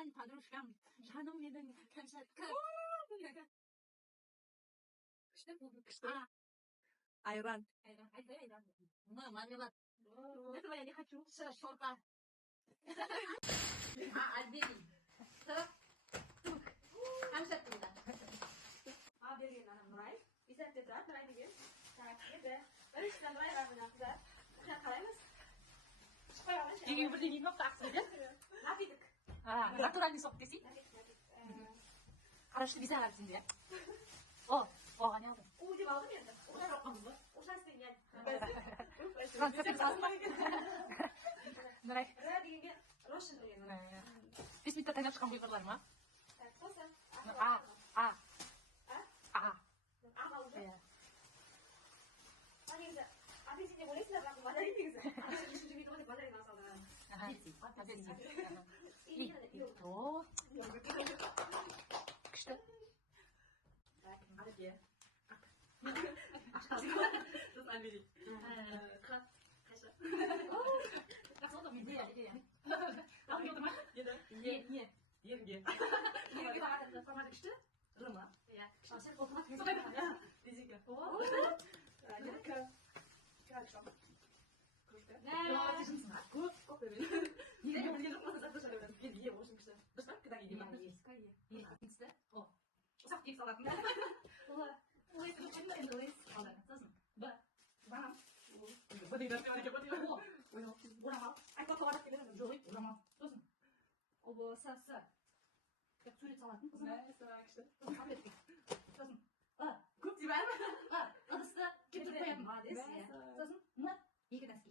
Ань, подружкам, жаным менің кәмшатқа. Күшті болды. Күшті. Айран. Айран. Мармелад. Этого я не хочу. Шорта. Отбери. Тук. Кәмшат болды. Берген анам Нұрай. Bir saatte тұрады, Нұрай деген. Так, еді. Біріншіден Нұрайға мына қыздар. Құшақ қалаймыз. Шықпай алайыншы. Деге бірден ең өпті ақсы деді. Напиток. Натуральный сок десей. Напиток. Қарашты виза алып сенде. О, оған алды. У деп алдым енді. Ошар оққанбыз ба? Ушастың ел. Концерт салсын ба? Нұрай. Ра дегенге Рошин деген. 5 минутта қайнап шыққан бұйғырлар ма? Так, сосын. А қалды. Негізі, апельсин деп ойлайсыңдар, бірақ мандарин негізі. Апельсин жемейді ғой деп мандарин алсалды. Күшті. Әке. Сосын әмбелей. Қайшы. Жақсы олды менде әлі. Алып келді ма? Еді. Ерге. Ерге тағатында форматы күшті. Рыма. Сен қолтыма Резинка. Кружка. Көп бөбел. Неге білген жоқ маса заты шарабын. Е, очень күшті. Дұрыс па? Кіда кейде ма? Ұсақ тек салатын. Олай сөйлесетін енді олай. Сосын. Банан. Орамал. Айтпа тоғарат келеді. Жоқ, орамал. Сосын. Обосасы. Как сурет салатын. Күшті. Сосын. Көп деймін әлі. Ыдысты кептіріп қоятын. Сосын. Екі дәски.